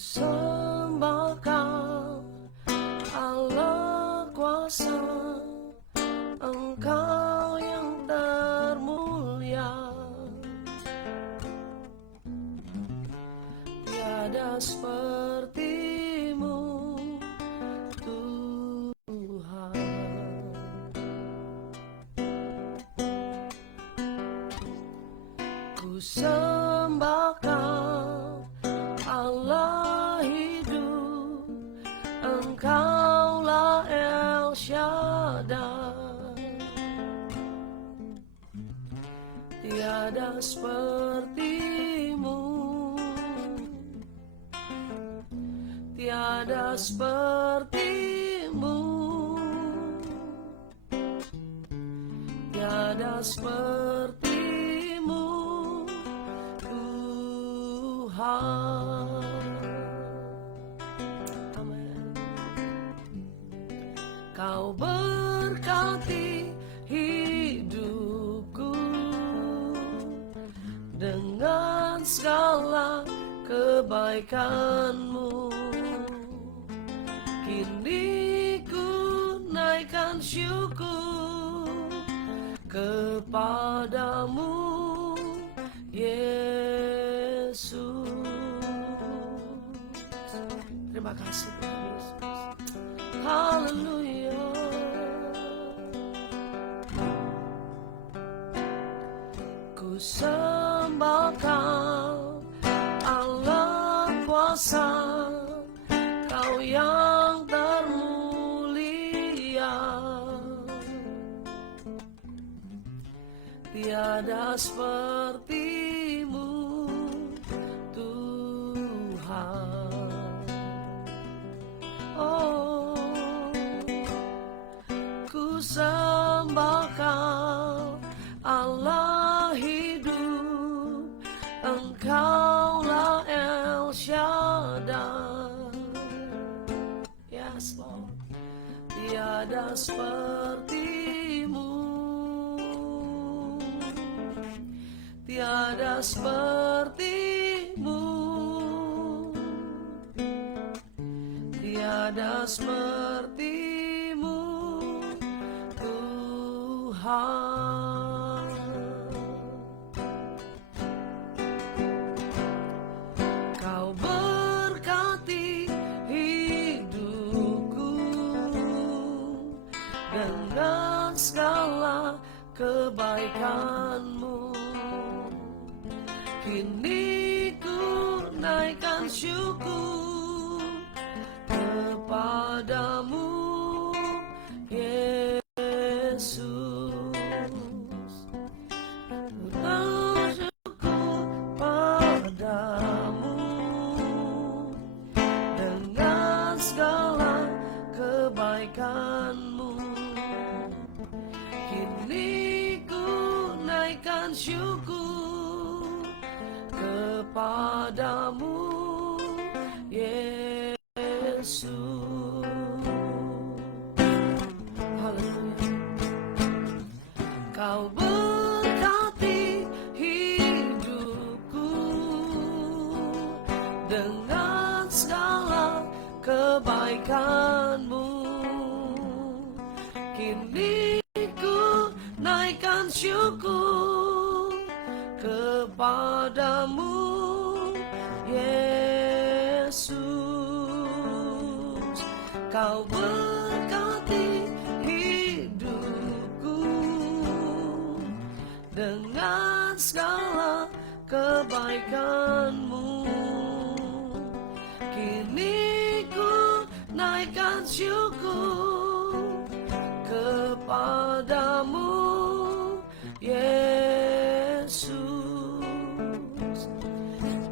sembah Kau, Allah kuasa, Engkau yang termulia. Tiada seperti-Mu, Tuhan. Ku sembah Kau, Allah hidup, Engkaulah El Shaddai. Tiada seperti-Mu, tiada seperti-Mu, tiada seperti-Mu, Tuhan. Amin. Kau berkati hidupku dengan segala kebaikan-Mu. Kini ku naikkan syukur kepadamu, Yesus. Terima kasih Tuhan Yesus. Haleluya. Ku sembah Kau, Allah kuasa, Kau yang termulia. Tiada seperti-Mu, Tuhan. Oh, ku sembah Kau, Allah hidup, Engkaulah El Shaddai. Yes, Lord. Tiada seperti-Mu, tiada seperti-Mu, tiada seperti-Mu, Tuhan. Kau berkati hidupku dengan segala kebaikan-Mu. Kini ku naikkan syukur kepadamu, Yesus. Bersyukur padamu dengan segala kebaikan-Mu. Kini ku naikkan syukur kepadamu, Yesus. Haleluya. Kau berkati hidupku dengan segala kebaikan-Mu. Kini ku naikkan syukur kepadamu, Yesus. Kau berkati hidupku dengan segala kebaikan-Mu. Kini ku naikkan syukur kepadamu, Yesus.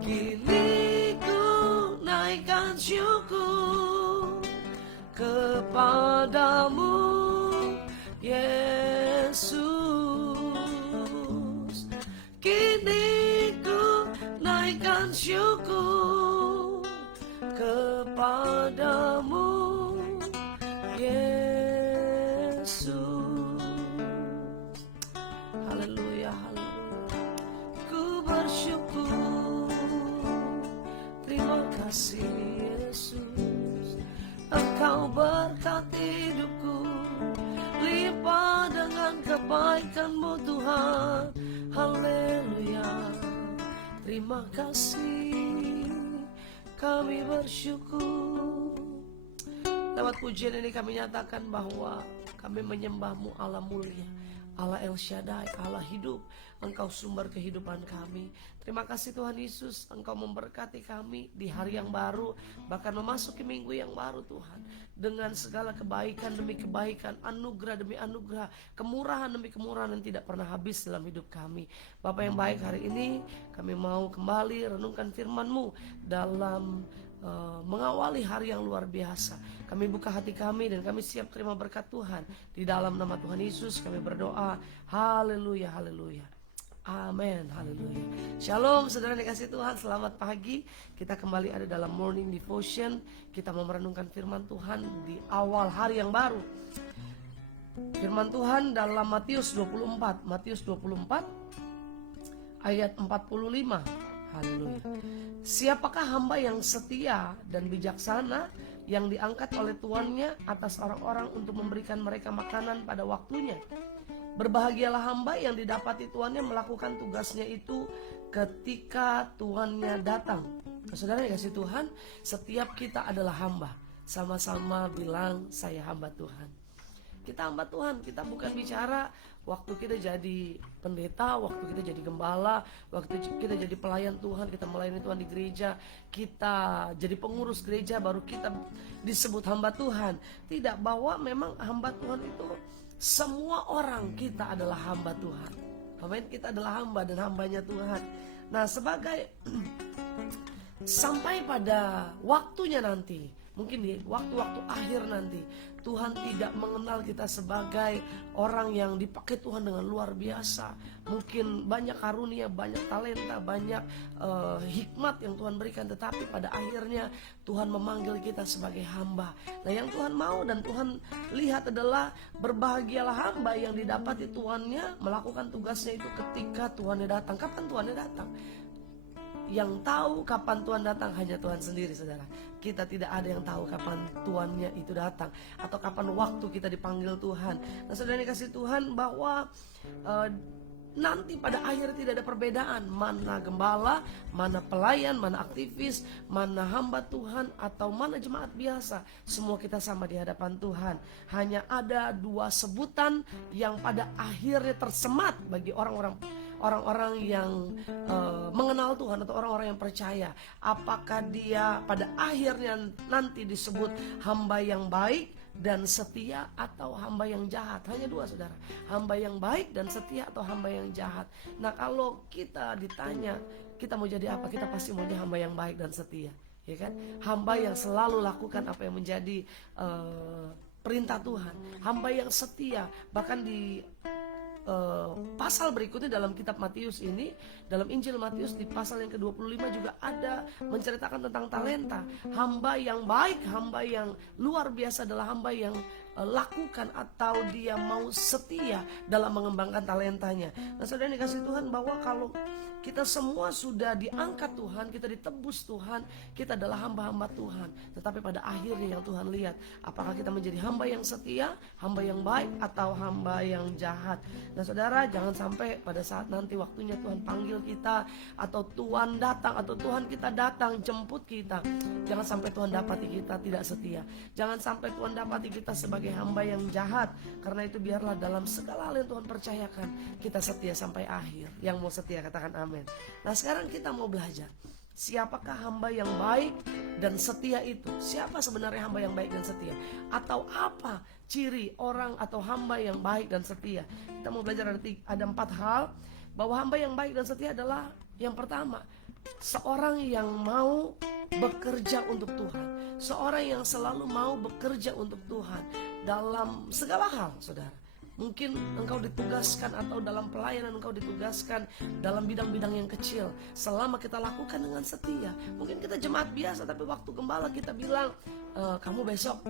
Kini ku naikkan syukur kepadamu, Yesus. Kini ku naikkan syukur kepadamu, Yesus. Haleluya, haleluya. Ku bersyukur, terima kasih. Kau berkati hidupku, limpah dengan kebaikan-Mu Tuhan. Haleluya. Terima kasih, kami bersyukur. Lewat pujian ini kami nyatakan bahwa kami menyembah-Mu Allah mulia, Allah El Shaddai, Allah hidup. Engkau sumber kehidupan kami. Terima kasih Tuhan Yesus, Engkau memberkati kami di hari yang baru, bahkan memasuki minggu yang baru Tuhan, dengan segala kebaikan demi kebaikan, anugerah demi anugerah, kemurahan demi kemurahan yang tidak pernah habis dalam hidup kami. Bapa yang baik, hari ini kami mau kembali renungkan firman-Mu dalam mengawali hari yang luar biasa. Kami buka hati kami dan kami siap terima berkat Tuhan. Di dalam nama Tuhan Yesus kami berdoa. Haleluya, haleluya. Amin, haleluya. Shalom saudara dikasih Tuhan, selamat pagi. Kita kembali ada dalam morning devotion. Kita mau merenungkan firman Tuhan di awal hari yang baru. Firman Tuhan dalam Matius 24 ayat 45. Haleluya. Siapakah hamba yang setia dan bijaksana yang diangkat oleh tuannya atas orang-orang untuk memberikan mereka makanan pada waktunya? Berbahagialah hamba yang didapati tuannya melakukan tugasnya itu ketika tuannya datang. Saudara yang kasih Tuhan, setiap kita adalah hamba. Sama-sama bilang, saya hamba Tuhan. Kita hamba Tuhan, kita bukan bicara waktu kita jadi pendeta, waktu kita jadi gembala, waktu kita jadi pelayan Tuhan, kita melayani Tuhan di gereja, kita jadi pengurus gereja, baru kita disebut hamba Tuhan. Tidak, bahwa memang hamba Tuhan itu semua orang kita adalah hamba Tuhan. Amin, kita adalah hamba dan hambanya Tuhan. Nah, sebagai sampai pada waktunya nanti, mungkin di waktu-waktu akhir nanti, Tuhan tidak mengenal kita sebagai orang yang dipakai Tuhan dengan luar biasa. Mungkin banyak karunia, banyak talenta, banyak hikmat yang Tuhan berikan. Tetapi pada akhirnya Tuhan memanggil kita sebagai hamba. Nah, yang Tuhan mau dan Tuhan lihat adalah berbahagialah hamba yang didapati tuannya melakukan tugasnya itu ketika tuannya datang. Kapan tuannya datang? Yang tahu kapan Tuhan datang hanya Tuhan sendiri, saudara. Kita tidak ada yang tahu kapan tuannya itu datang, atau kapan waktu kita dipanggil Tuhan. Nah, saudara dikasih Tuhan, bahwa nanti pada akhir tidak ada perbedaan, mana gembala, mana pelayan, mana aktivis, mana hamba Tuhan, atau mana jemaat biasa. Semua kita sama di hadapan Tuhan. Hanya ada dua sebutan yang pada akhirnya tersemat bagi orang-orang yang mengenal Tuhan, atau orang-orang yang percaya. Apakah dia pada akhirnya nanti disebut hamba yang baik dan setia, atau hamba yang jahat? Hanya dua, saudara. Hamba yang baik dan setia, atau hamba yang jahat. Nah, kalau kita ditanya kita mau jadi apa, kita pasti mau jadi hamba yang baik dan setia, ya kan? Hamba yang selalu lakukan apa yang menjadi perintah Tuhan. Hamba yang setia. Bahkan di pasal berikutnya dalam kitab Matius ini, dalam Injil Matius di pasal yang ke-25 juga ada menceritakan tentang talenta. Hamba yang baik, hamba yang luar biasa adalah hamba yang lakukan atau dia mau setia dalam mengembangkan talentanya. Nah, saudara dikasih Tuhan, bahwa kalau kita semua sudah diangkat Tuhan, kita ditebus Tuhan, kita adalah hamba-hamba Tuhan. Tetapi pada akhirnya yang Tuhan lihat, apakah kita menjadi hamba yang setia, hamba yang baik, atau hamba yang jahat. Nah, saudara, jangan sampai pada saat nanti waktunya Tuhan panggil kita, atau Tuhan datang, atau Tuhan kita datang jemput kita, jangan sampai Tuhan dapati kita tidak setia. Jangan sampai Tuhan dapati kita sebagai hamba yang jahat. Karena itu biarlah dalam segala hal yang Tuhan percayakan, kita setia sampai akhir. Yang mau setia katakan amin. Nah, sekarang kita mau belajar, siapakah hamba yang baik dan setia itu? Siapa sebenarnya hamba yang baik dan setia? Atau apa ciri orang atau hamba yang baik dan setia? Kita mau belajar ada 4 hal, bahwa hamba yang baik dan setia adalah, yang pertama, seorang yang mau bekerja untuk Tuhan. Seorang yang selalu mau bekerja untuk Tuhan dalam segala hal, saudara. Mungkin engkau ditugaskan, atau dalam pelayanan engkau ditugaskan dalam bidang-bidang yang kecil. Selama kita lakukan dengan setia. Mungkin kita jemaat biasa, tapi waktu gembala kita bilang, kamu besok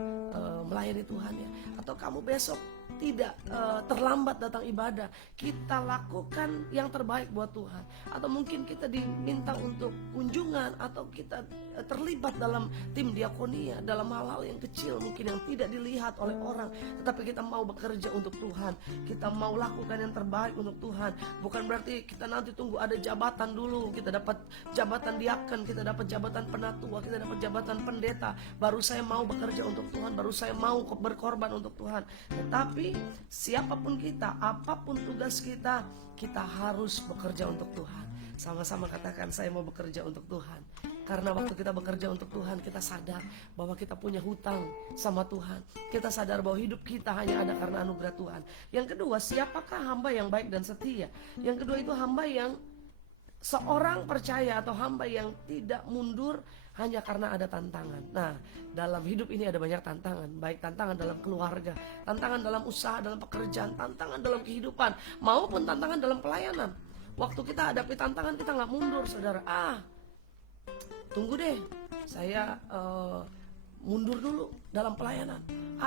melayani Tuhan ya, atau kamu besok tidak terlambat datang ibadah. Kita lakukan yang terbaik buat Tuhan. Atau mungkin kita diminta untuk kunjungan, atau kita terlibat dalam tim diakonia, dalam hal-hal yang kecil mungkin yang tidak dilihat oleh orang, tetapi kita mau bekerja untuk Tuhan, kita mau lakukan yang terbaik untuk Tuhan. Bukan berarti kita nanti tunggu ada jabatan dulu, kita dapat jabatan diaken, kita dapat jabatan penatua, kita dapat jabatan pendeta, baru saya mau bekerja untuk Tuhan, baru saya mau berkorban untuk Tuhan. Tetapi siapapun kita, apapun tugas kita, kita harus bekerja untuk Tuhan. Sama-sama katakan, saya mau bekerja untuk Tuhan. Karena waktu kita bekerja untuk Tuhan, kita sadar bahwa kita punya hutang sama Tuhan. Kita sadar bahwa hidup kita hanya ada karena anugerah Tuhan. Yang kedua, siapakah hamba yang baik dan setia? Yang kedua itu hamba yang seorang percaya atau hamba yang tidak mundur hanya karena ada tantangan. Nah, dalam hidup ini ada banyak tantangan. Baik tantangan dalam keluarga, tantangan dalam usaha, dalam pekerjaan, tantangan dalam kehidupan, maupun tantangan dalam pelayanan. Waktu kita hadapi tantangan, kita gak mundur, saudara. Tunggu deh, saya mundur dulu dalam pelayanan.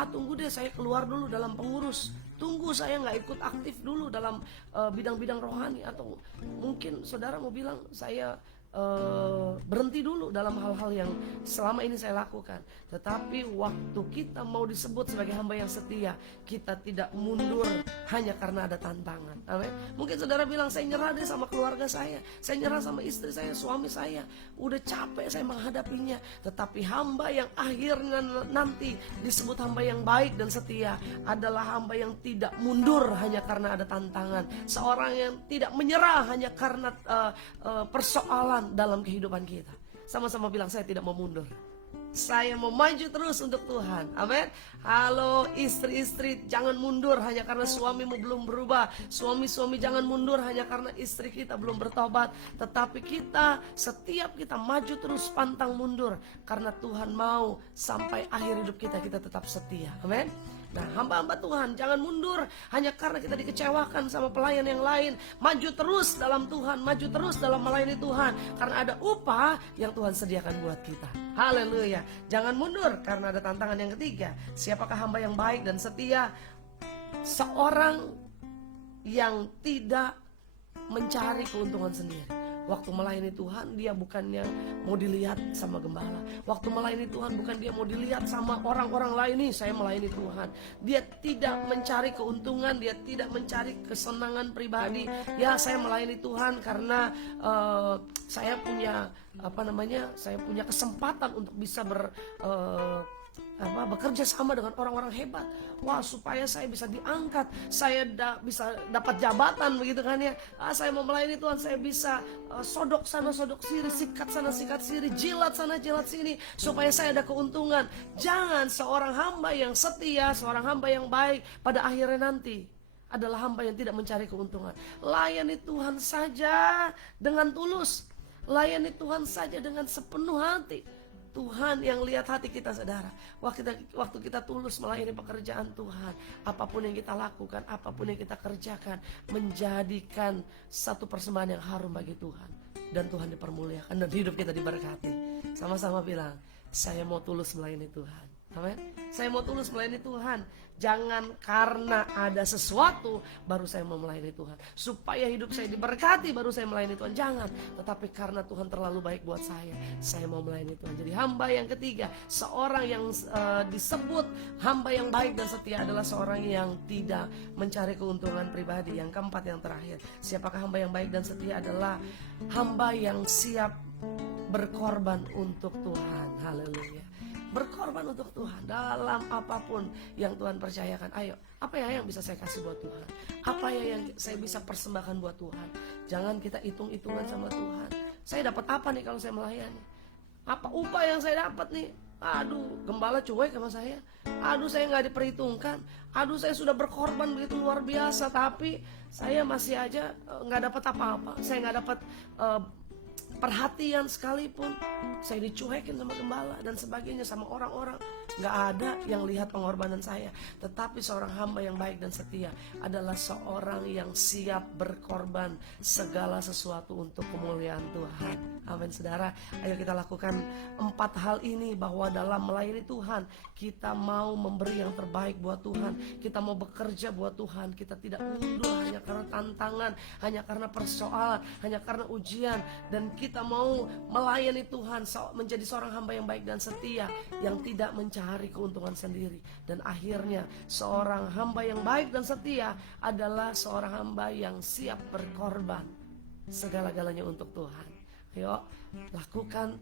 Tunggu deh, saya keluar dulu dalam pengurus. Tunggu, saya gak ikut aktif dulu dalam bidang-bidang rohani. Atau mungkin saudara mau bilang, saya berhenti dulu dalam hal-hal yang selama ini saya lakukan. Tetapi waktu kita mau disebut sebagai hamba yang setia, kita tidak mundur hanya karena ada tantangan. Amin. Mungkin saudara bilang, saya nyerah deh sama keluarga saya nyerah sama istri saya, suami saya, udah capek saya menghadapinya. Tetapi hamba yang akhirnya nanti disebut hamba yang baik dan setia adalah hamba yang tidak mundur hanya karena ada tantangan, seorang yang tidak menyerah hanya karena persoalan dalam kehidupan kita. Sama-sama bilang, saya tidak mau mundur, saya mau maju terus untuk Tuhan. Amin. Halo istri-istri, jangan mundur hanya karena suamimu belum berubah. Suami-suami jangan mundur hanya karena istri kita belum bertobat. Tetapi kita, setiap kita maju terus, pantang mundur, karena Tuhan mau sampai akhir hidup kita, kita tetap setia. Amin. Nah, hamba-hamba Tuhan jangan mundur hanya karena kita dikecewakan sama pelayan yang lain. Maju terus dalam Tuhan, maju terus dalam melayani Tuhan, karena ada upah yang Tuhan sediakan buat kita. Haleluya. Jangan mundur karena ada tantangan yang ketiga. Siapakah hamba yang baik dan setia? Seorang yang tidak mencari keuntungan sendiri. Waktu melayani Tuhan, dia bukannya mau dilihat sama gembala. Waktu melayani Tuhan, bukan dia mau dilihat sama orang-orang lain. Nih, saya melayani Tuhan. Dia tidak mencari keuntungan, dia tidak mencari kesenangan pribadi. Ya, saya melayani Tuhan karena saya punya saya punya kesempatan untuk bisa bekerja sama dengan orang-orang hebat. Wah, supaya saya bisa diangkat, saya bisa dapat jabatan, begitu kan ya. Saya mau melayani Tuhan, saya bisa sodok sana sodok sini, sikat sana sikat sini, jilat sana jilat sini, supaya saya ada keuntungan. Jangan. Seorang hamba yang setia, seorang hamba yang baik, pada akhirnya nanti adalah hamba yang tidak mencari keuntungan. Layani Tuhan saja dengan tulus, layani Tuhan saja dengan sepenuh hati. Tuhan yang lihat hati kita, saudara. Waktu kita tulus melayani pekerjaan Tuhan, apapun yang kita lakukan, apapun yang kita kerjakan, menjadikan satu persembahan yang harum bagi Tuhan. Dan Tuhan dipermuliakan dan hidup kita diberkati. Sama-sama bilang, saya mau tulus melayani Tuhan. Amin. Saya mau tulus melayani Tuhan. Jangan karena ada sesuatu baru saya mau melayani Tuhan, supaya hidup saya diberkati baru saya melayani Tuhan. Jangan. Tetapi karena Tuhan terlalu baik buat saya mau melayani Tuhan. Jadi hamba yang ketiga, seorang yang disebut hamba yang baik dan setia adalah seorang yang tidak mencari keuntungan pribadi. Yang keempat, yang terakhir, siapakah hamba yang baik dan setia? Adalah hamba yang siap berkorban untuk Tuhan. Haleluya. Berkorban untuk Tuhan dalam apapun yang Tuhan percayakan. Ayo, apa ya yang bisa saya kasih buat Tuhan? Apa ya yang saya bisa persembahkan buat Tuhan? Jangan kita hitung-hitungan sama Tuhan. Saya dapat apa nih kalau saya melayani? Apa upah yang saya dapat nih? Aduh, gembala cuek sama saya. Aduh, saya gak diperhitungkan. Aduh, saya sudah berkorban begitu luar biasa, tapi saya masih aja gak dapat apa-apa. Saya gak dapat perhatian sekalipun. Saya dicuekin sama gembala dan sebagainya, sama orang-orang. Nggak ada yang lihat pengorbanan saya. Tetapi seorang hamba yang baik dan setia adalah seorang yang siap berkorban segala sesuatu untuk kemuliaan Tuhan. Amin saudara. Ayo kita lakukan 4 hal ini, bahwa dalam melayani Tuhan kita mau memberi yang terbaik buat Tuhan. Kita mau bekerja buat Tuhan. Kita tidak mundur hanya karena tantangan, hanya karena persoalan, hanya karena ujian. Dan kita mau melayani Tuhan, menjadi seorang hamba yang baik dan setia, yang tidak mencari keuntungan sendiri. Dan akhirnya seorang hamba yang baik dan setia adalah seorang hamba yang siap berkorban segala-galanya untuk Tuhan. Ayo lakukan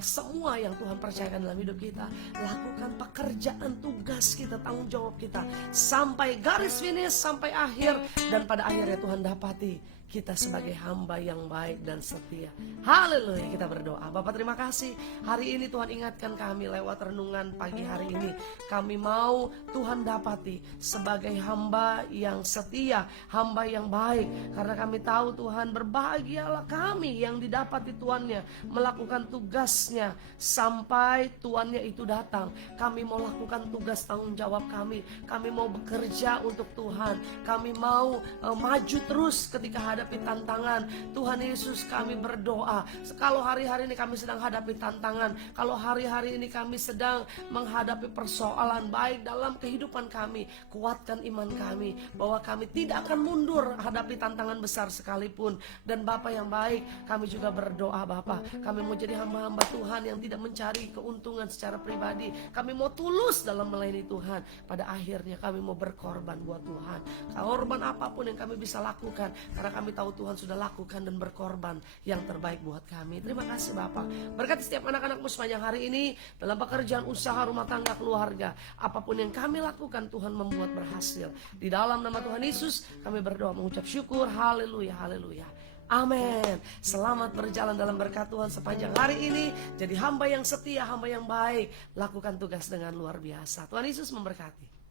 semua yang Tuhan percayakan dalam hidup kita. Lakukan pekerjaan, tugas kita, tanggung jawab kita sampai garis finish, sampai akhir. Dan pada akhirnya Tuhan dapati kita sebagai hamba yang baik dan setia. Haleluya, kita berdoa. Bapak terima kasih, hari ini Tuhan ingatkan kami lewat renungan pagi hari ini. Kami mau Tuhan dapati sebagai hamba yang setia, hamba yang baik. Karena kami tahu Tuhan, berbahagialah kami yang didapati tuannya melakukan tugasnya sampai tuannya itu datang. Kami mau lakukan tugas tanggung jawab kami. Kami mau bekerja untuk Tuhan. Kami mau maju terus ketika hadapi tantangan. Tuhan Yesus, kami berdoa, kalau hari-hari ini kami sedang hadapi tantangan, kalau hari-hari ini kami sedang menghadapi persoalan baik dalam kehidupan kami, kuatkan iman kami bahwa kami tidak akan mundur hadapi tantangan besar sekalipun. Dan Bapa yang baik, kami juga berdoa Bapa, kami mau jadi hamba-hamba Tuhan yang tidak mencari keuntungan secara pribadi. Kami mau tulus dalam melayani Tuhan. Pada akhirnya kami mau berkorban buat Tuhan. Korban apapun yang kami bisa lakukan, karena kami tahu Tuhan sudah lakukan dan berkorban yang terbaik buat kami. Terima kasih Bapak. Berkati setiap anak-anakmu sepanjang hari ini dalam pekerjaan, usaha, rumah tangga, keluarga. Apapun yang kami lakukan, Tuhan membuat berhasil. Di dalam nama Tuhan Yesus kami berdoa mengucap syukur. Haleluya, haleluya. Amin. Selamat berjalan dalam berkat Tuhan sepanjang hari ini. Jadi hamba yang setia, hamba yang baik. Lakukan tugas dengan luar biasa. Tuhan Yesus memberkati.